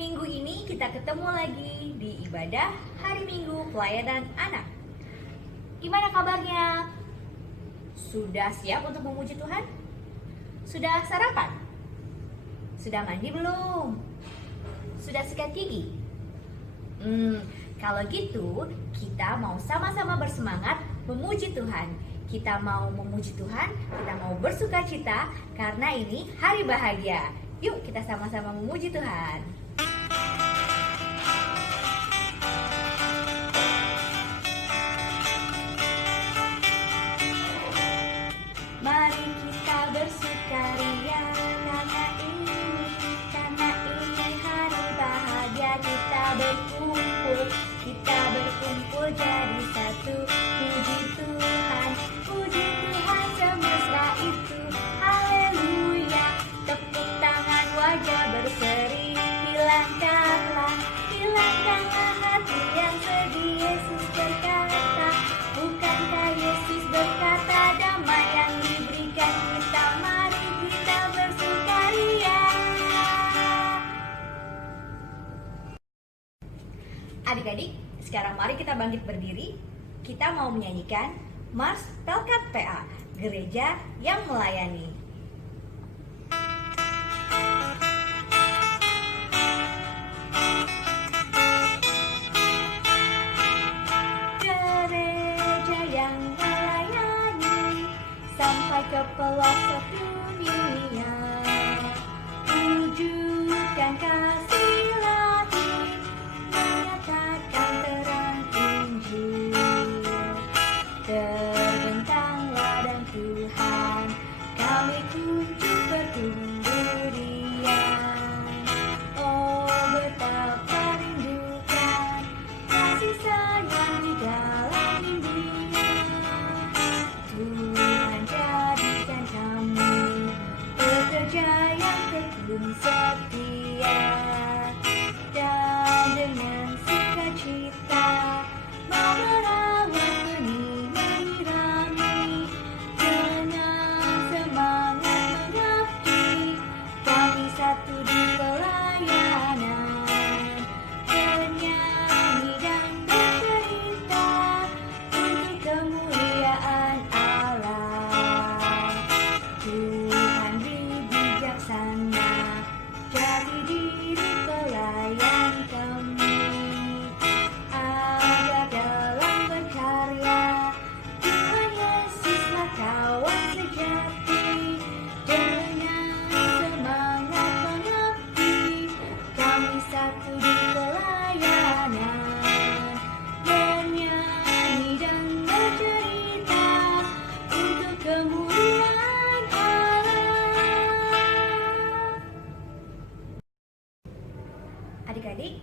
Minggu ini kita ketemu lagi di ibadah hari Minggu pelayanan anak. Gimana kabarnya? Sudah siap untuk memuji Tuhan? Sudah sarapan? Sudah mandi belum? Sudah sikat gigi? Kalau gitu kita mau sama-sama bersemangat memuji Tuhan. Kita mau memuji Tuhan, kita mau bersuka cita karena ini hari bahagia. Yuk kita sama-sama memuji Tuhan. Mari kita bersukaria karena ini hari bahagia. Kita berkumpul jadi satu. Puji Tuhan semesta itu. Haleluya, tepuk tangan wajah berseri. Hilangkanlah hati yang sedih. Yesus berkata, bukankah Yesus berkata damai yang diberikan kita, mari kita bersukaria. Adik-adik, sekarang mari kita bangkit berdiri. Kita mau menyanyikan Mars Pelkat PA, Gereja yang Melayani. Gereja yang melayani sampai ke pelosok dunia, wujudkan kasih ilahi, menyatakan terang Injil. Terbentanglah dan Tuhan, kami kunjung bertumbuh diam. Oh betapa rindukan kasih sayang di dalam dunia. Tuhan jadikan kami pekerja yang tekun setia, dan dengan sukacita mau merawat benih rami. Dengan semangat mengabdi, kami satu di pelayanan, bernyanyi dan bercerita untuk kemuliaan Allah. Tuhan bijaksana, jati diri pelayan kami, agar dalam berkarya Tuhan Yesuslah kawan sejati. Dengan semangat mengabdi, kami satu di pelayanan, bernyanyi dan bercerita untuk kemuliaan Allah. Adik-adik,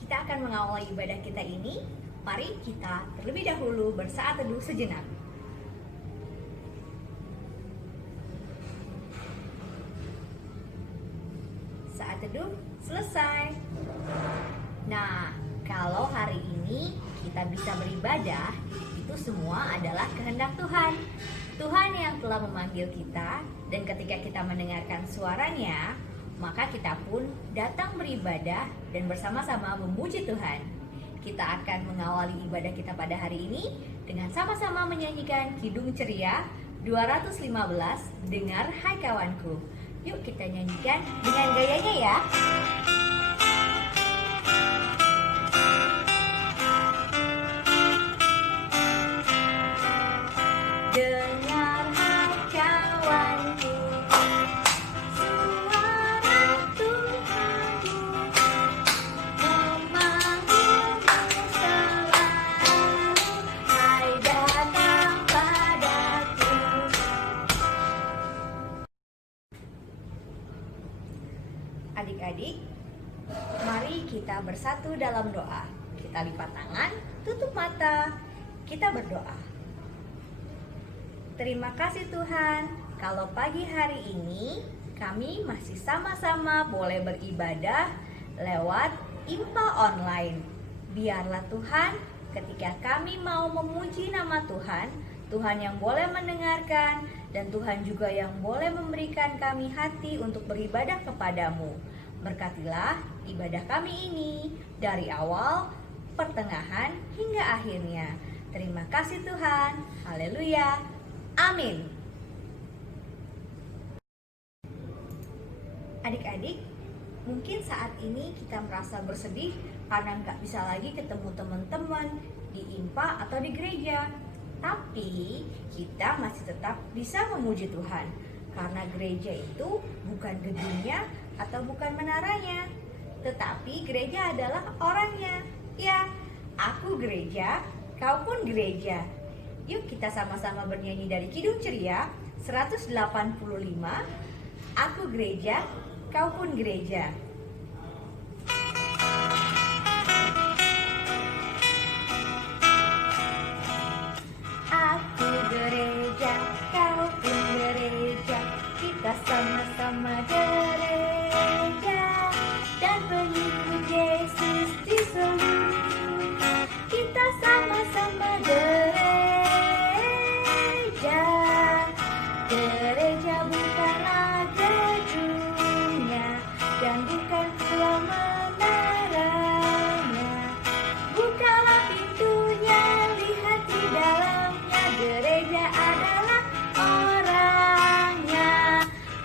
kita akan mengawali ibadah kita ini. Mari kita terlebih dahulu bersaat teduh sejenak. Saat teduh selesai. Nah, kalau hari ini kita bisa beribadah, itu semua adalah kehendak Tuhan. Tuhan yang telah memanggil kita, dan ketika kita mendengarkan suaranya, maka kita pun datang beribadah dan bersama-sama memuji Tuhan. Kita akan mengawali ibadah kita pada hari ini dengan sama-sama menyanyikan Kidung Ceria 215, Dengar Hai Kawanku. Yuk kita nyanyikan dengan gayanya ya. Dengar hai kawanku, suara Tuhanmu memanggilmu selalu, hai datang padaku. Adik-adik, mari kita bersatu dalam doa. Kita lipat tangan, tutup mata, kita berdoa. Terima kasih Tuhan, kalau pagi hari ini kami masih sama-sama boleh beribadah lewat IMPA online. Biarlah Tuhan, ketika kami mau memuji nama Tuhan, Tuhan yang boleh mendengarkan, dan Tuhan juga yang boleh memberikan kami hati untuk beribadah kepadamu. Berkatilah ibadah kami ini dari awal, pertengahan, hingga akhirnya. Terima kasih Tuhan. Haleluya. Amin. Adik-adik, mungkin saat ini kita merasa bersedih karena nggak bisa lagi ketemu teman-teman di IMPA atau di gereja. Tapi kita masih tetap bisa memuji Tuhan, karena gereja itu bukan gedungnya atau bukan menaranya, tetapi gereja adalah orangnya. Ya, aku gereja, kau pun gereja. Yuk kita sama-sama bernyanyi dari Kidung Ceria 185. Aku gereja, kau pun gereja. Aku gereja, kau pun gereja, kita sama-sama gereja, dan pengikut Yesus di seluruh dunia. Kita sama-sama gereja. Gereja bukanlah gedungnya dan bukan pula menaranya. Bukalah pintunya, lihat di dalamnya. Gereja adalah orangnya.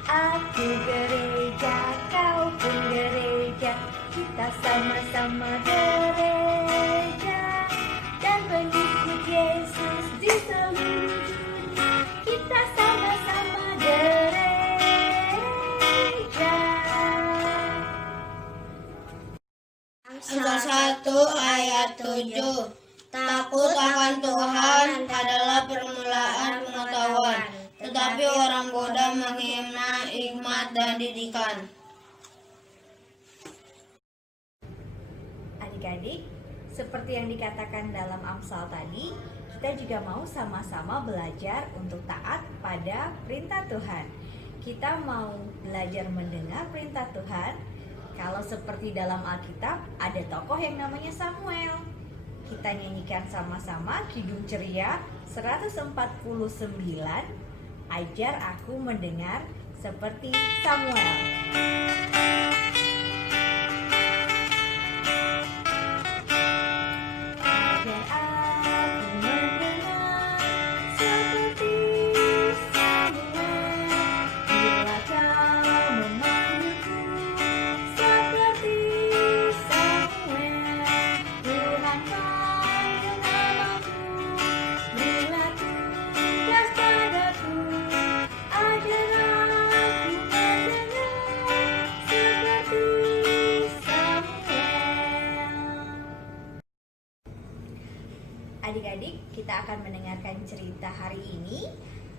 Aku gereja, kau pun gereja, kita sama-sama gereja, dan pengikut Yesus di seluruh dunia. Kita sama-sama gereja. Amsal 1 ayat 7. Takut akan Tuhan adalah permulaan pengetahuan, tetapi orang bodoh menghina hikmat dan didikan. Adik-adik, seperti yang dikatakan dalam Amsal tadi, kita juga mau sama-sama belajar untuk taat pada perintah Tuhan. Kita mau belajar mendengar perintah Tuhan. Kalau seperti dalam Alkitab, ada tokoh yang namanya Samuel. Kita nyanyikan sama-sama Kidung Ceria 149. Ajar aku mendengar seperti Samuel. Ajar aku mendengar seperti Samuel, bila kau memanggilku seperti Samuel. Tuhan panggil namaku, berilah tugas padaku. Ajar aku mendengar seperti Samuel. Adik-adik, kita akan mendengarkan cerita hari ini.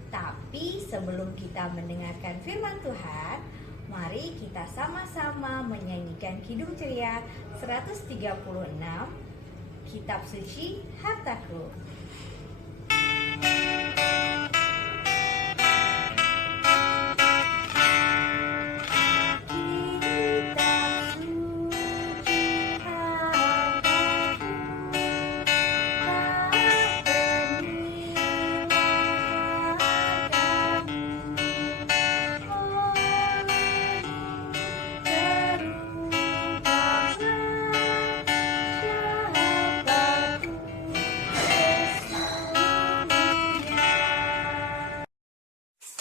Tapi sebelum kita mendengarkan firman Tuhan, mari kita sama-sama menyanyikan Kidung Ceria 136, Kitab Suci Hartaku. Kitab suci hartaku,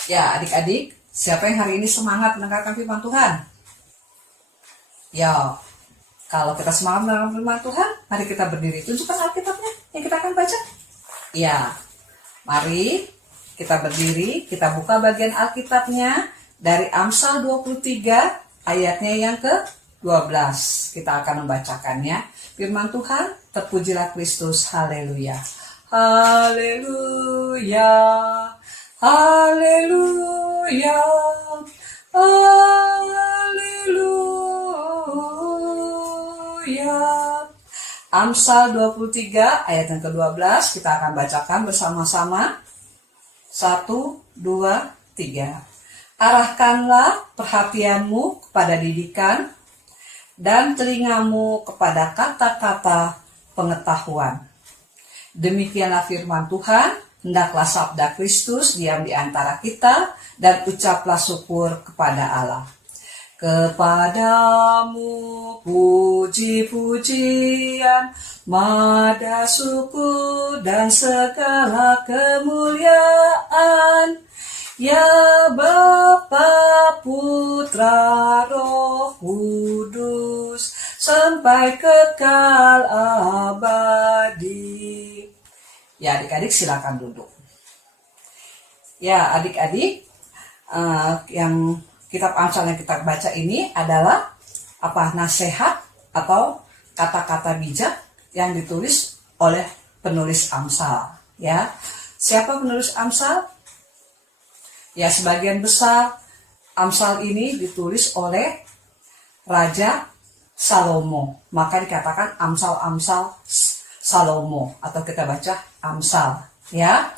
Ya, adik-adik, siapa yang hari ini semangat mendengarkan firman Tuhan? Ya, kalau kita semangat mendengarkan firman Tuhan, mari kita berdiri. Tunjukkan Alkitabnya yang kita akan baca. Ya, mari kita berdiri, kita buka bagian Alkitabnya dari Amsal 23 ayatnya yang ke-12. Kita akan membacakannya. Firman Tuhan, terpujilah Kristus, haleluya. Haleluya. Haleluya, haleluya. Amsal 23 ayat yang ke-12 kita akan bacakan bersama-sama. 1, 2, 3. Arahkanlah perhatianmu kepada didikan dan telingamu kepada kata-kata pengetahuan. Demikianlah firman Tuhan. Hendaklah sabda Kristus diam di antara kita dan ucaplah syukur kepada Allah. Kepadamu puji-pujian, mada syukur dan segala kemuliaan. Ya Bapa, Putra, Roh Kudus, sampai kekal abadi. Ya adik-adik silakan duduk. Ya adik-adik, yang kitab Amsal yang kita baca ini adalah nasihat atau kata-kata bijak yang ditulis oleh penulis Amsal. Ya, siapa penulis Amsal? Ya, sebagian besar Amsal ini ditulis oleh Raja Salomo. Maka dikatakan Amsal-Amsal Salomo atau kita baca Amsal. Ya,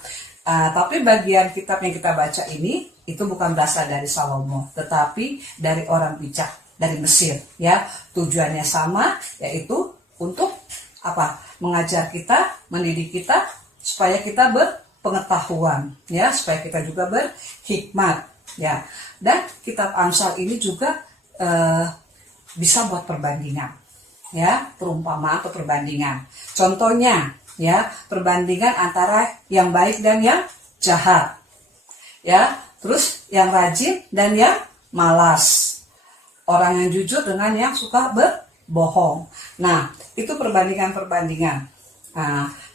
tapi bagian kitab yang kita baca ini itu bukan berasal dari Salomo, tetapi dari orang bijak dari Mesir. Ya, tujuannya sama, yaitu untuk mengajar kita, mendidik kita supaya kita berpengetahuan, ya, supaya kita juga berhikmat, ya. Dan kitab Amsal ini juga bisa buat perbandingan, ya, perumpamaan atau perbandingan. Contohnya, ya, perbandingan antara yang baik dan yang jahat, ya. Terus yang rajin dan yang malas. Orang yang jujur dengan yang suka berbohong. Nah, itu perbandingan-perbandingan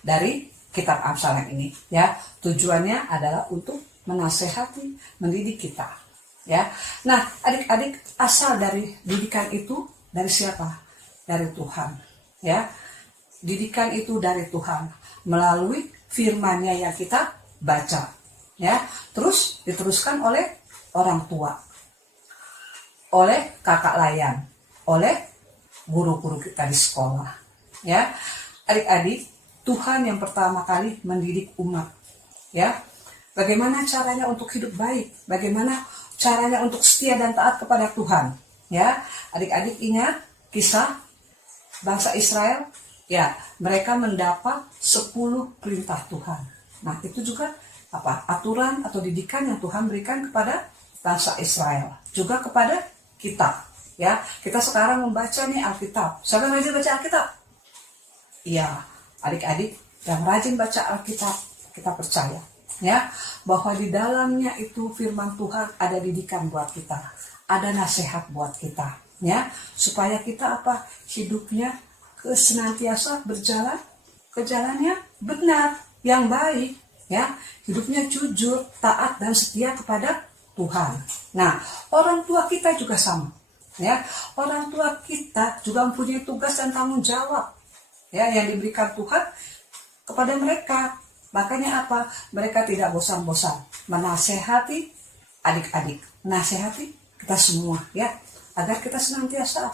dari kitab Amsal yang ini. Ya, tujuannya adalah untuk menasehati, mendidik kita. Ya, nah adik-adik, asal dari didikan itu dari siapa? Dari Tuhan. Ya, didikan itu dari Tuhan melalui firman-Nya yang kita baca. Ya, terus diteruskan oleh orang tua, oleh kakak layan, oleh guru-guru kita di sekolah. Ya, adik-adik, Tuhan yang pertama kali mendidik umat. Ya, bagaimana caranya untuk hidup baik, bagaimana caranya untuk setia dan taat kepada Tuhan. Ya, adik-adik ingat kisah bangsa Israel. Ya, mereka mendapat 10 perintah Tuhan. Nah, itu juga aturan atau didikan yang Tuhan berikan kepada bangsa Israel, juga kepada kita. Ya, kita sekarang membaca nih Alkitab. Siapa yang rajin baca Alkitab? Iya, adik-adik yang rajin baca Alkitab, kita percaya, ya, bahwa di dalamnya itu firman Tuhan, ada didikan buat kita, ada nasihat buat kita, ya, supaya kita hidupnya senantiasa berjalan ke jalannya benar, yang baik. Ya, hidupnya jujur, taat dan setia kepada Tuhan. Nah, orang tua kita juga sama. Ya, orang tua kita juga mempunyai tugas dan tanggung jawab. Ya, yang diberikan Tuhan kepada mereka. Makanya mereka tidak bosan-bosan menasehati adik-adik, menasehati kita semua, ya, agar kita senantiasa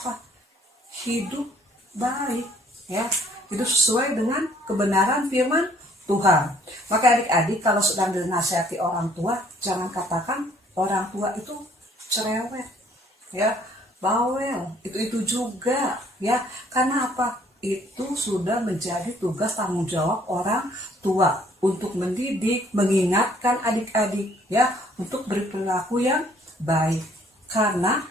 hidup baik, ya, hidup sesuai dengan kebenaran firman Tuhan. Maka adik-adik, kalau sedang dinasihati orang tua, jangan katakan orang tua itu cerewet, ya, bawel, itu juga, ya. Karena itu sudah menjadi tugas tanggung jawab orang tua untuk mendidik, mengingatkan adik-adik, ya, untuk berperilaku yang baik. Karena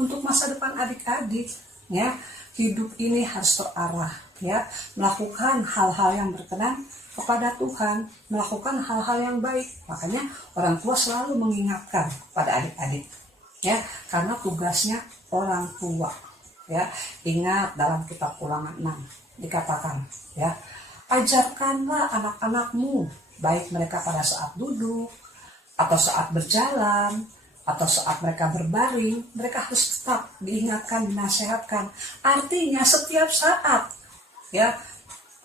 untuk masa depan adik-adik, ya, hidup ini harus terarah, ya, melakukan hal-hal yang berkenan kepada Tuhan, melakukan hal-hal yang baik. Makanya orang tua selalu mengingatkan pada adik-adik, ya, karena tugasnya orang tua. Ya, ingat dalam kitab Ulangan 6 dikatakan, ya, ajarkanlah anak-anakmu, baik mereka pada saat duduk atau saat berjalan atau saat mereka berbaring, mereka harus tetap diingatkan, dinasihatkan. Artinya setiap saat, ya,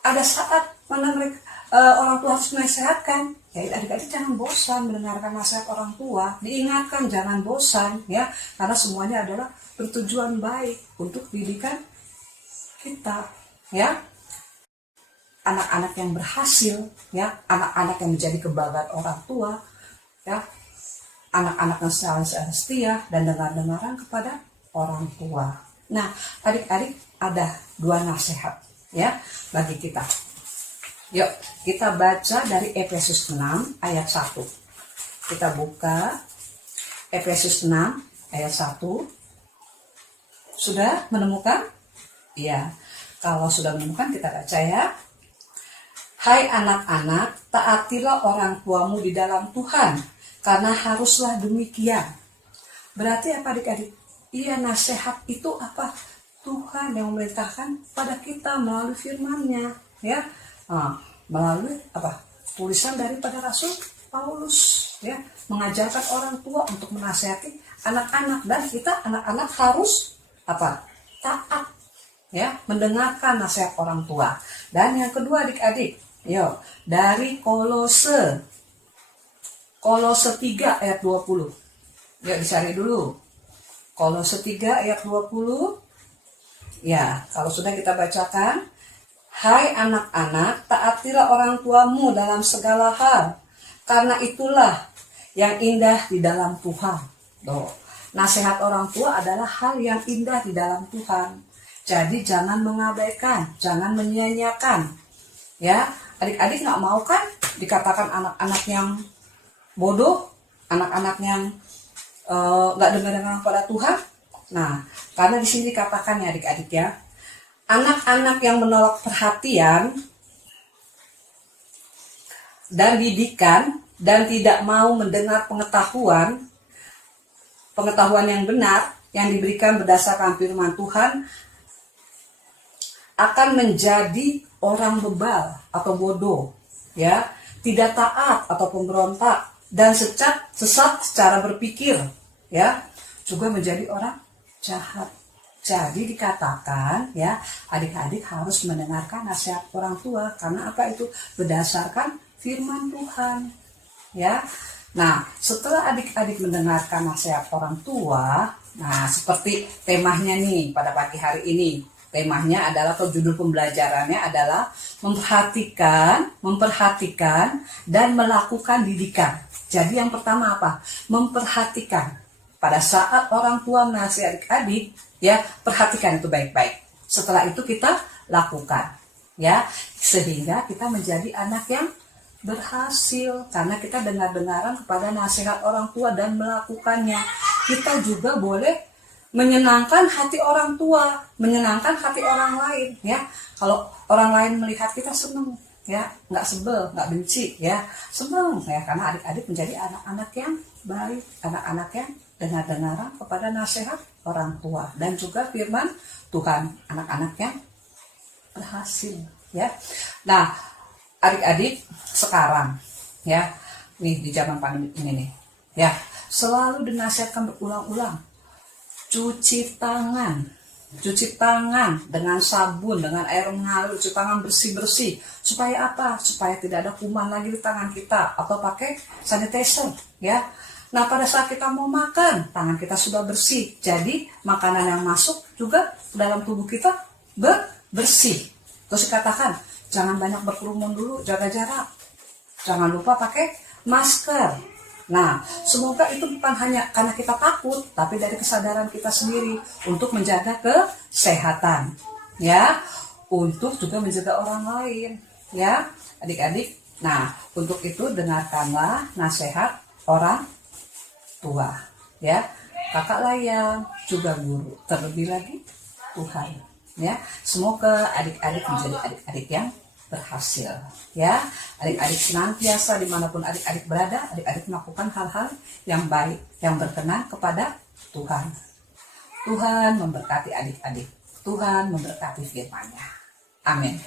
ada saat mana mereka orang tua harus menasihatkan. Ya, adik-adik jangan bosan mendengarkan nasihat orang tua, diingatkan, jangan bosan, ya, karena semuanya adalah bertujuan baik untuk didikan kita, ya. Anak-anak yang berhasil, ya, anak-anak yang menjadi kebanggaan orang tua, ya, anak-anak yang selalu setia dan dengar-dengaran kepada orang tua. Nah, adik-adik, ada 2 nasihat, ya, bagi kita. Yuk, kita baca dari Efesus 6 ayat 1. Kita buka Efesus 6 ayat 1. Sudah menemukan? Iya. Kalau sudah menemukan kita baca ya. Hai anak-anak, taatilah orang tuamu di dalam Tuhan, karena haruslah demikian. Berarti apa adik-adik? Iya, nasihat itu apa? Tuhan yang memerintahkan pada kita melalui firman-Nya, ya. Melalui apa? Tulisan daripada Rasul Paulus, ya, mengajarkan orang tua untuk menasihati anak-anak, dan kita anak-anak harus apa? Taat, ya, mendengarkan nasihat orang tua. Dan yang kedua adik-adik, yuk, dari Kolose 3 ayat 20. Yuk dicari dulu. Kolose 3 ayat 20. Ya, kalau sudah kita bacakan. Hai anak-anak, taatilah orang tuamu dalam segala hal, karena itulah yang indah di dalam Tuhan. Tuh, nasihat orang tua adalah hal yang indah di dalam Tuhan. Jadi jangan mengabaikan, jangan menyia-nyiakan. Ya, adik-adik nggak mau kan dikatakan anak-anak yang bodoh, anak-anak yang nggak dengar pada Tuhan. Nah, karena di sini dikatakan ya adik-adik ya, anak-anak yang menolak perhatian dan didikan dan tidak mau mendengar pengetahuan yang benar yang diberikan berdasarkan firman Tuhan akan menjadi orang bebal atau bodoh, ya, tidak taat atau pemberontak dan sesat secara berpikir, ya, juga menjadi orang jahat. Jadi dikatakan ya, adik-adik harus mendengarkan nasihat orang tua, karena apa itu? Berdasarkan firman Tuhan, ya. Nah, setelah adik-adik mendengarkan nasihat orang tua, nah seperti temanya nih pada pagi hari ini. Temanya adalah, atau judul pembelajarannya adalah memperhatikan dan melakukan didikan. Jadi yang pertama apa? Memperhatikan. Pada saat orang tua menasihati adik, ya, perhatikan itu baik-baik. Setelah itu kita lakukan, ya, sehingga kita menjadi anak yang berhasil karena kita dengar-dengaran kepada nasihat orang tua dan melakukannya. Kita juga boleh menyenangkan hati orang tua, menyenangkan hati orang lain, ya. Kalau orang lain melihat kita senang, ya, nggak sebel, nggak benci, ya, senang, ya, karena adik-adik menjadi anak-anak yang baik, anak-anak yang dengar-dengaran kepada nasihat orang tua dan juga firman Tuhan, anak-anak yang berhasil, ya. Nah, adik-adik sekarang, ya, nih di zaman pandemi ini nih, ya, selalu dinasihatkan berulang-ulang, cuci tangan dengan sabun, dengan air mengalir, cuci tangan bersih-bersih. Supaya apa? Supaya tidak ada kuman lagi di tangan kita, atau pakai sanitizer, ya. Nah, pada saat kita mau makan, tangan kita sudah bersih. Jadi, makanan yang masuk juga dalam tubuh kita bersih. Terus dikatakan, jangan banyak berkerumun dulu, jaga jarak. Jangan lupa pakai masker. Nah, semoga itu bukan hanya karena kita takut, tapi dari kesadaran kita sendiri untuk menjaga kesehatan, ya, untuk juga menjaga orang lain, ya, adik-adik. Nah, untuk itu dengarkanlah nasihat orang tua, ya, kakak layang, juga guru, terlebih lagi Tuhan, ya. Semoga adik-adik menjadi adik-adik yang berhasil, ya. Adik-adik senantiasa dimanapun adik-adik berada, adik-adik melakukan hal-hal yang baik, yang berkenan kepada Tuhan. Tuhan memberkati adik-adik, Tuhan memberkati firman-Nya. Amin.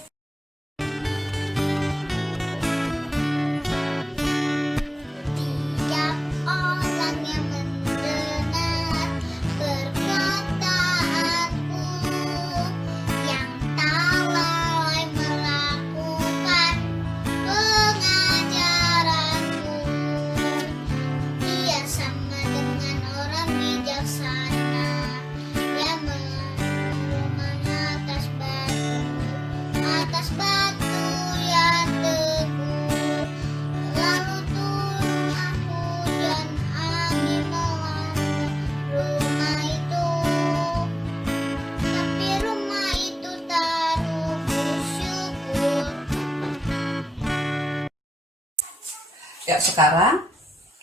Ya, sekarang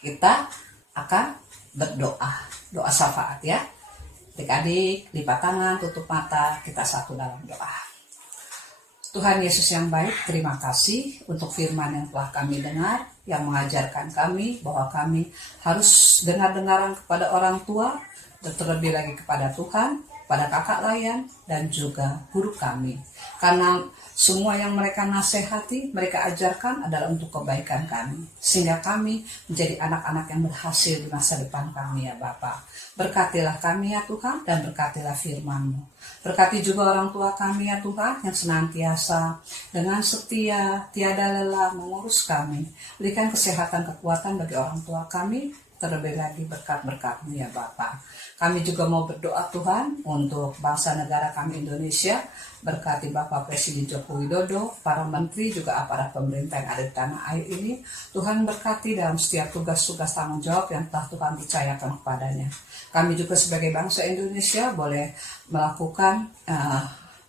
kita akan berdoa, doa syafaat, ya. Adik-adik, lipat tangan, tutup mata, kita satu dalam doa. Tuhan Yesus yang baik, terima kasih untuk firman yang telah kami dengar, yang mengajarkan kami bahwa kami harus dengar-dengaran kepada orang tua, dan terlebih lagi kepada Tuhan, pada kakak layan, dan juga guru kami. Karena semua yang mereka nasihati, mereka ajarkan adalah untuk kebaikan kami. Sehingga kami menjadi anak-anak yang berhasil di masa depan kami ya Bapa. Berkatilah kami ya Tuhan, dan berkatilah firman-Mu. Berkati juga orang tua kami ya Tuhan, yang senantiasa dengan setia, tiada lelah mengurus kami. Berikan kesehatan, kekuatan bagi orang tua kami, terlebih lagi berkat-berkat-Mu ya Bapa. Kami juga mau berdoa Tuhan untuk bangsa negara kami Indonesia. Berkati Bapak Presiden Joko Widodo, para menteri juga aparat pemerintah yang ada di tanah air ini. Tuhan berkati dalam setiap tugas-tugas tanggung jawab yang telah Tuhan percayakan kepadanya. Kami juga sebagai bangsa Indonesia boleh melakukan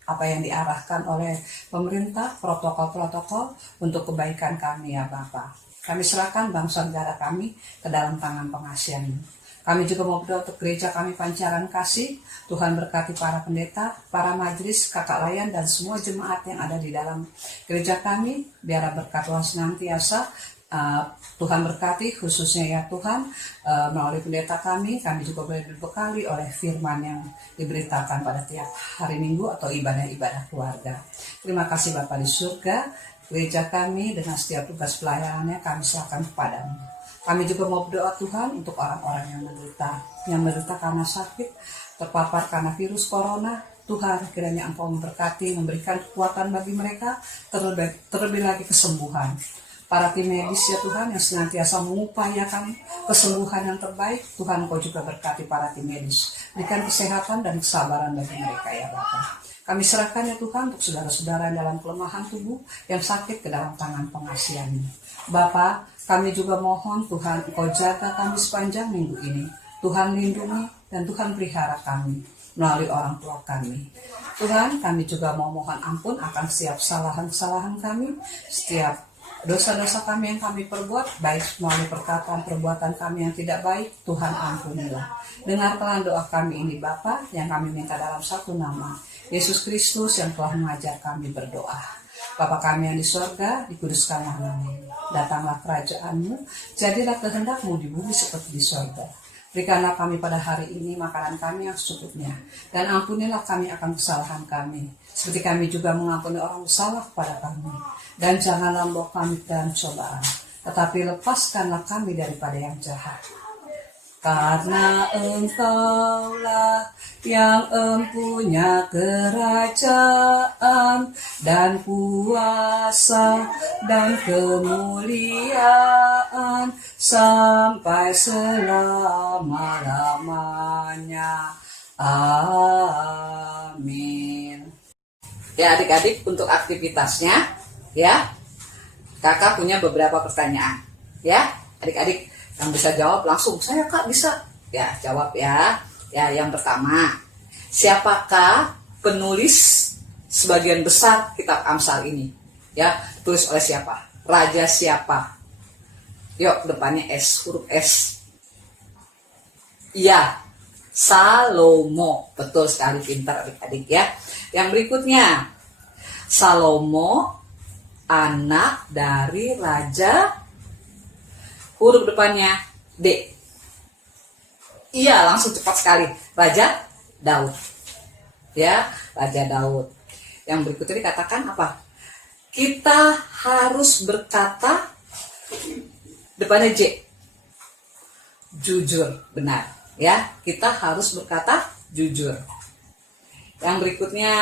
apa yang diarahkan oleh pemerintah, protokol-protokol untuk kebaikan kami ya Bapak. Kami serahkan bangsa negara kami ke dalam tangan pengasihan-Mu. Kami juga mau berdoa untuk gereja kami Pancaran Kasih. Tuhan berkati para pendeta, para majelis, kakak layan, dan semua jemaat yang ada di dalam gereja kami. Biar berkat Tuhan senantiasa. Tuhan berkati khususnya ya Tuhan melalui pendeta kami juga boleh dibekali oleh firman yang diberitakan pada tiap hari Minggu atau ibadah-ibadah keluarga. Terima kasih Bapa di surga. Gereja kami dengan setiap tugas pelayanannya kami serahkan kepadamu. Kami juga mau berdoa Tuhan untuk orang-orang yang menderita karena sakit, terpapar karena virus corona. Tuhan, kiranya Engkau memberkati, memberikan kekuatan bagi mereka, terlebih lagi kesembuhan. Para tim medis ya Tuhan yang senantiasa mengupayakan kesembuhan yang terbaik, Tuhan Engkau juga berkati para tim medis. Berikan kesehatan dan kesabaran bagi mereka ya Bapa. Kami serahkan ya Tuhan untuk saudara-saudara dalam kelemahan tubuh yang sakit ke dalam tangan pengasihan-Mu. Bapa, kami juga mohon Tuhan Engkau jaga kami sepanjang minggu ini. Tuhan lindungi dan Tuhan pelihara kami melalui orang tua kami. Tuhan, kami juga mau mohon ampun akan setiap kesalahan-kesalahan kami, setiap dosa-dosa kami yang kami perbuat, baik melalui perkataan perbuatan kami yang tidak baik, Tuhan ampunilah. Dengarkanlah doa kami ini Bapa, yang kami minta dalam satu nama, Yesus Kristus yang telah mengajar kami berdoa. Bapa kami yang di sorga, dikuduskanlah namamu. Datanglah kerajaan-Mu, jadilah kehendak-Mu di bumi seperti di sorga. Berikanlah kami pada hari ini makanan kami yang secukupnya, dan ampunilah kami akan kesalahan kami, seperti kami juga mengampuni orang bersalah kepada kami. Dan janganlah membawa kami dalam cobaan, tetapi lepaskanlah kami daripada yang jahat. Karena Engkaulah yang empunya kerajaan dan kuasa dan kemuliaan sampai selama-lamanya. Amin. Ya adik-adik, untuk aktivitasnya ya, kakak punya beberapa pertanyaan ya adik-adik. Yang bisa jawab langsung, saya Kak bisa. Ya, jawab ya. Ya, yang pertama, siapakah penulis sebagian besar kitab Amsal ini? Ya, tulis oleh siapa? Raja siapa? Yuk, depannya S, huruf S. Iya, Salomo. Betul sekali, pintar adik-adik ya. Yang berikutnya, Salomo anak dari Raja, huruf depannya D. Iya, langsung cepat sekali. Raja Daud. Ya, Raja Daud. Yang berikutnya dikatakan apa? Kita harus berkata, depannya J. Jujur, benar. Ya, kita harus berkata jujur. Yang berikutnya,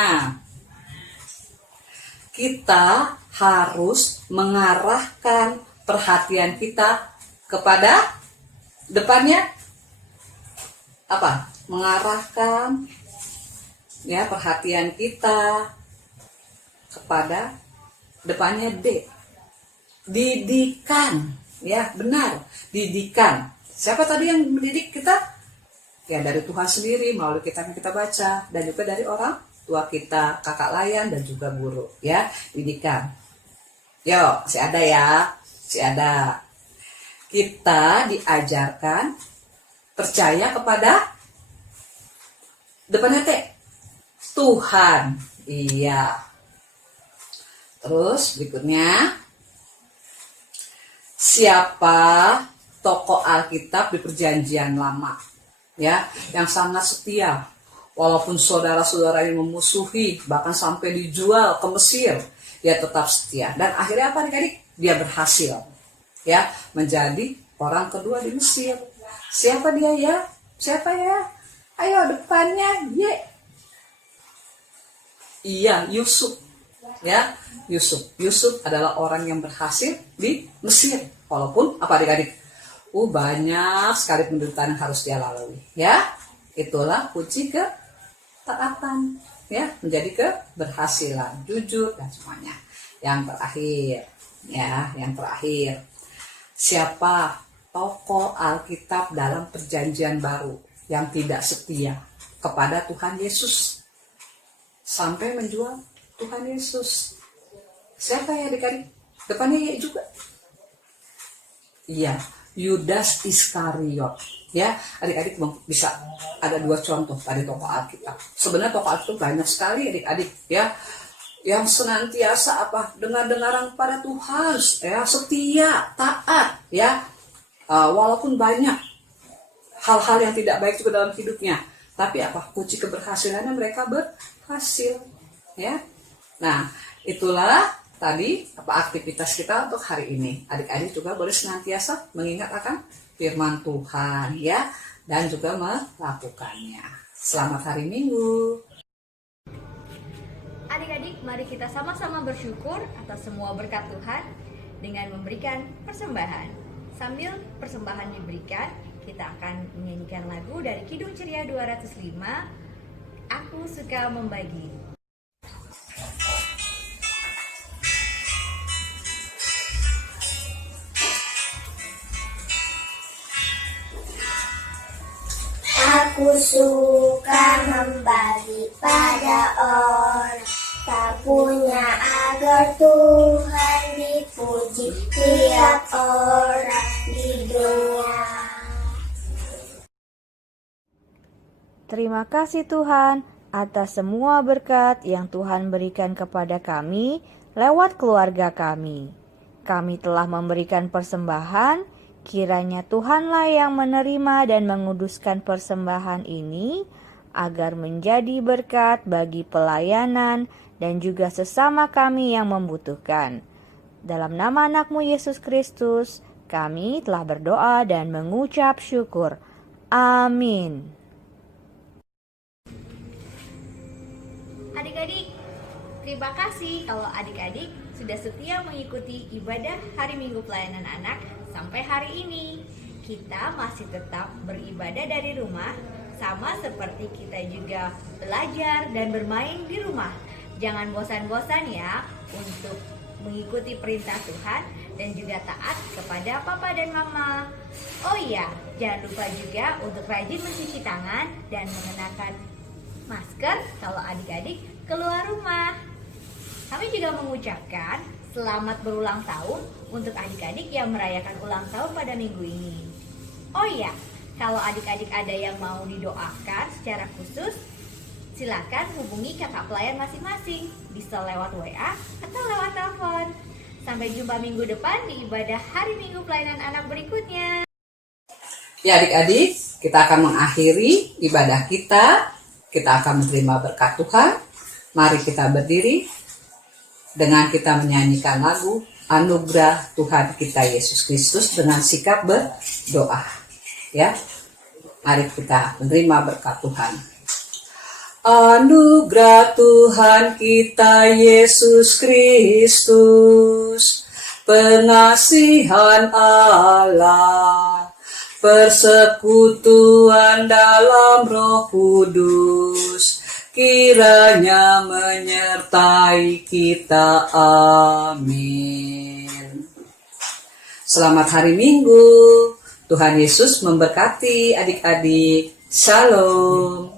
kita harus mengarahkan perhatian kita kepada depannya apa? Mengarahkan ya perhatian kita kepada depannya D. Didikan. Ya, benar. Didikan. Siapa tadi yang mendidik kita? Ya, dari Tuhan sendiri melalui kitab yang kita baca, dan juga dari orang tua kita, kakak layan dan juga guru, ya. Didikan. Yo, masih ada ya. Masih ada. Kita diajarkan percaya kepada Depannya T. Tuhan. Iya. Terus berikutnya, siapa tokoh Alkitab di Perjanjian Lama? Ya, yang sangat setia. Walaupun saudara-saudara yang memusuhi, bahkan sampai dijual ke Mesir, dia tetap setia. Dan akhirnya apa adik-adik? Dia berhasil, ya, menjadi orang kedua di Mesir. Siapa dia ya? Siapa ya? Ayo depannya Y. Iya, Yusuf. Ya, Yusuf adalah orang yang berhasil di Mesir. Walaupun apa adik-adik? Banyak sekali penderitaan yang harus dia lalui. Ya, itulah kunci ketaatan. Ya, menjadi keberhasilan, jujur dan semuanya. Yang terakhir, ya, yang terakhir. Siapa tokoh Alkitab dalam Perjanjian Baru yang tidak setia kepada Tuhan Yesus sampai menjual Tuhan Yesus? Siapa ya adik-adik? Depannya Y juga. Iya, Yudas Iskariot. Ya, adik-adik bisa ada 2 contoh tadi tokoh Alkitab. Sebenarnya tokoh Alkitab banyak sekali adik-adik, ya, yang senantiasa dengar-dengaran pada Tuhan, ya, setia, taat, ya, walaupun banyak hal-hal yang tidak baik juga dalam hidupnya, tapi kunci keberhasilannya mereka berhasil, ya. Nah, itulah tadi aktivitas kita untuk hari ini. Adik-adik juga boleh senantiasa mengingat akan firman Tuhan, ya, dan juga melakukannya. Selamat hari Minggu. Adik-adik, mari kita sama-sama bersyukur atas semua berkat Tuhan dengan memberikan persembahan. Sambil persembahan diberikan, kita akan menyanyikan lagu dari Kidung Ceria 205, Aku Suka Membagi. Aku suka membagi pada orang tak punya, agar Tuhan dipuji tiap orang di dunia. Terima kasih Tuhan atas semua berkat yang Tuhan berikan kepada kami lewat keluarga kami. Kami telah memberikan persembahan. Kiranya Tuhanlah yang menerima dan menguduskan persembahan ini agar menjadi berkat bagi pelayanan dan juga sesama kami yang membutuhkan. Dalam nama anak-Mu Yesus Kristus, kami telah berdoa dan mengucap syukur. Amin. Adik-adik, terima kasih kalau adik-adik sudah setia mengikuti ibadah Hari Minggu Pelayanan Anak sampai hari ini. Kita masih tetap beribadah dari rumah, sama seperti kita juga belajar dan bermain di rumah. Jangan bosan-bosan ya untuk mengikuti perintah Tuhan dan juga taat kepada papa dan mama. Oh iya, jangan lupa juga untuk rajin mencuci tangan dan mengenakan masker kalau adik-adik keluar rumah. Kami juga mengucapkan selamat berulang tahun untuk adik-adik yang merayakan ulang tahun pada minggu ini. Oh iya, kalau adik-adik ada yang mau didoakan secara khusus, silakan hubungi kakak pelayan masing-masing, bisa lewat WA atau lewat telepon. Sampai jumpa minggu depan di ibadah Hari Minggu Pelayanan Anak berikutnya. Ya adik-adik, kita akan mengakhiri ibadah kita. Kita akan menerima berkat Tuhan. Mari kita berdiri dengan kita menyanyikan lagu Anugerah Tuhan kita Yesus Kristus dengan sikap berdoa. Ya, mari kita menerima berkat Tuhan. Anugerah Tuhan kita Yesus Kristus, pengasihan Allah, persekutuan dalam Roh Kudus, kiranya menyertai kita. Amin. Selamat hari Minggu. Tuhan Yesus memberkati adik-adik. Shalom.